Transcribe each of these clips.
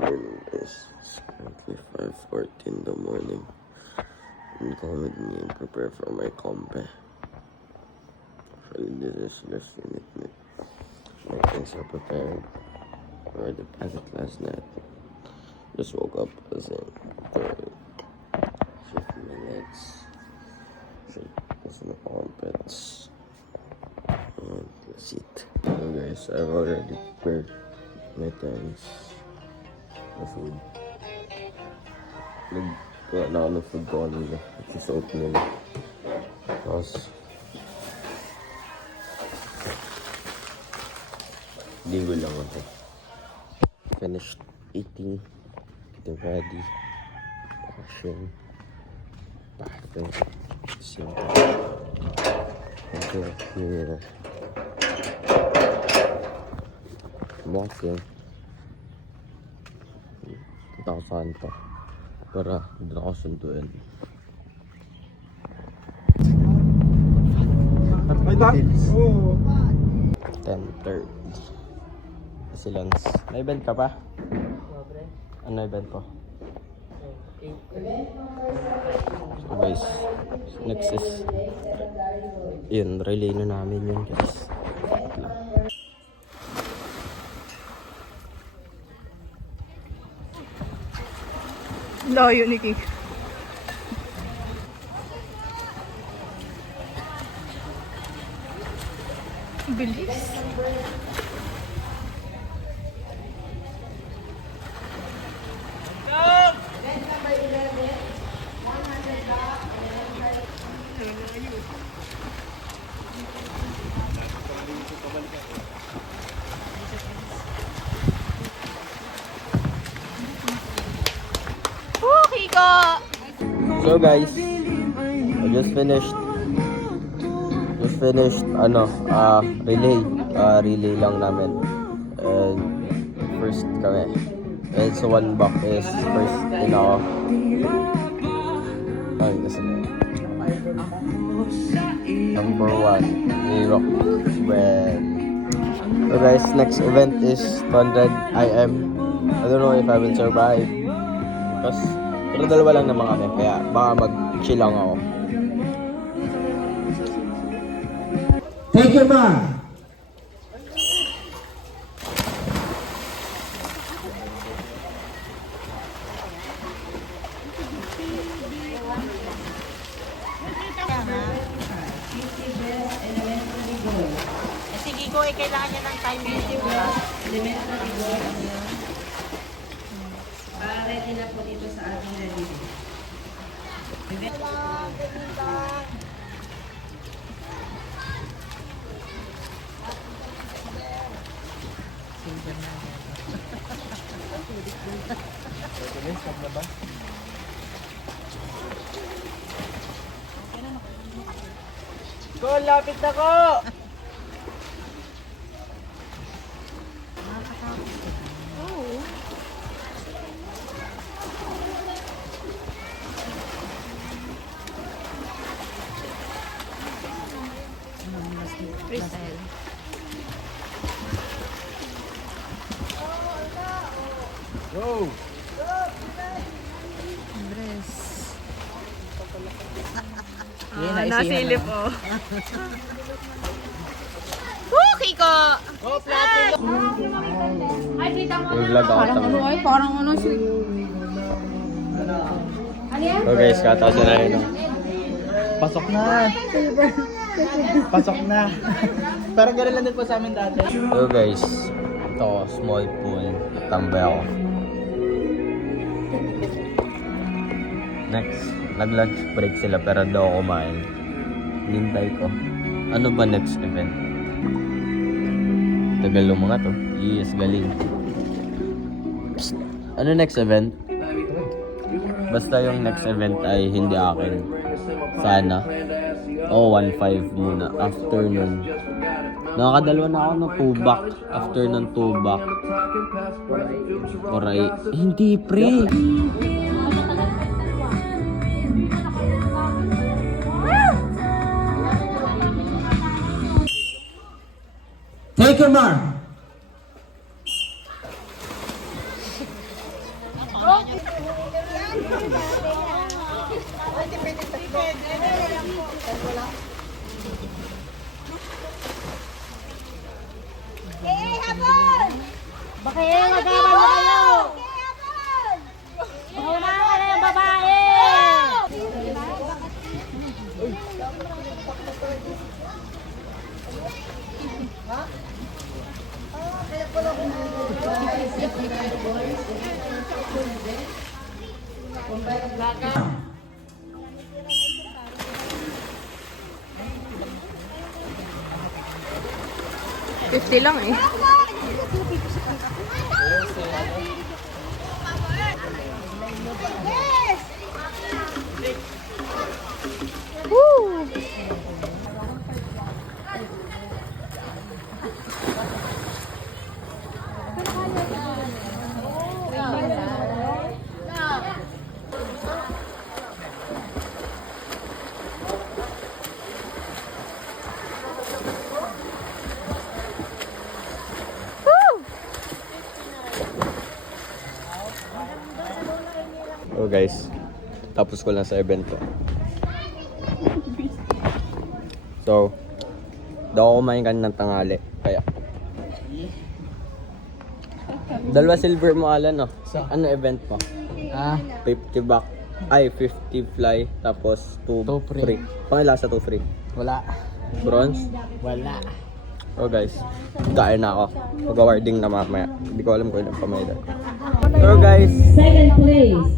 morning guys. It's currently 5:40 in the morning. I'm going with me and prepare for my compe. Actually, this is just unit. My things are prepared. I already packed it last night. Just woke up as in shift my legs. Shift my armpits. And that's it. So guys, I've already prepared my things. The food. Nagkuha na ako ng food ko kanina. Which is oatmeal. Tapos ligo lang ako. Finished eating. Getting ready. Washing. Bathing. Simple. Okay, here. Walking. Punta ako saan pa para hindi na ako sunduin. Ay, ba? Oo. 10:30. Si Lance. May event ka pa? Ano event ko? So guys, next is yun, relay na namin yun guys. Layo ni Kik. Bilis. Kiko! So guys, I just finished relay lang namin. And first kami. And so one buck is first in ako. Ay, kasi number 1, Rock Bread. So guys, next event is 200 IM. I don't know if I will survive. Pero dalawa lang naman kami, kaya baka mag-chill lang ako. Thank you, ma. Sige ko, kailangan niya ng time meeting. Ready na po dito sa ating ready. Ko, lapit na ko! Freestyle. Go! Andres. Nasilip po. Woo, Kiko! Vlog ako tama. Parang ano si... So guys, katawasan na rin. Pasok na! Pasok na! Parang gano'n lang din po sa amin dati. So guys, ito small pool. Tambay ako. Next, nag-lunch break sila pero daw ako kumain. Nintay ko. Ano ba next event? Tagal ng mga to. Yes, galing. Psst. Ano next event? Basta yung next event ay hindi akin. Sana. 1-5 muna. After nun. Nakakadalawa na ako ng 2-back. After ng 2-back. Oray. Hindi pre. Thank you, ma. Bakit mag-aaral na kayo? Unahan ka na yung babae! $50 lang eh. So guys, tapos ko lang sa event ko. So, daw ako kumain kanina ng tanghali. Kaya, dalawa silver mo, Alan, no? Ano event mo? 50 back. Ay, 50 fly. Tapos 2 free. Pangilasa 2 free. Wala. Bronze? Wala. So guys, kain na ako. Mag-awarding na mamaya. Hindi ko alam kung ilang pameda. So guys, Second place,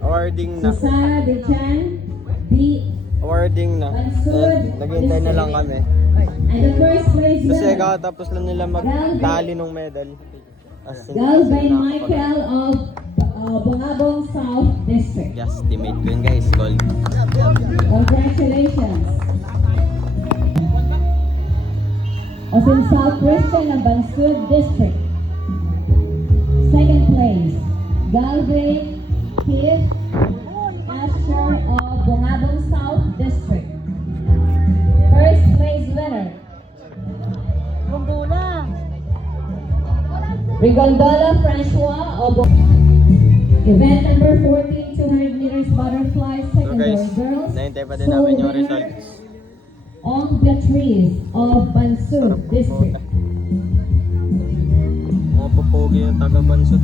awarding na. Susana Dechan, B. Awarding na. And naghihintay na lang kami. And the first place Kasi winner, kakatapos lang nila magtali ng medal. As in, Galvin Michael of Bungabong South District. yes, teammate ko yun guys. Gold. Congratulations. Osin South Christian of Bansud District. Second place, Galvin Keith Asher of Bungabong South District. First place winner, Rigondola Francois of event number 14, 200 meters butterfly So secondary guys, girls. nahintay pa din namin yung results. On Beatrice of Bansud District. Mga pupogi yung taga-Bansot.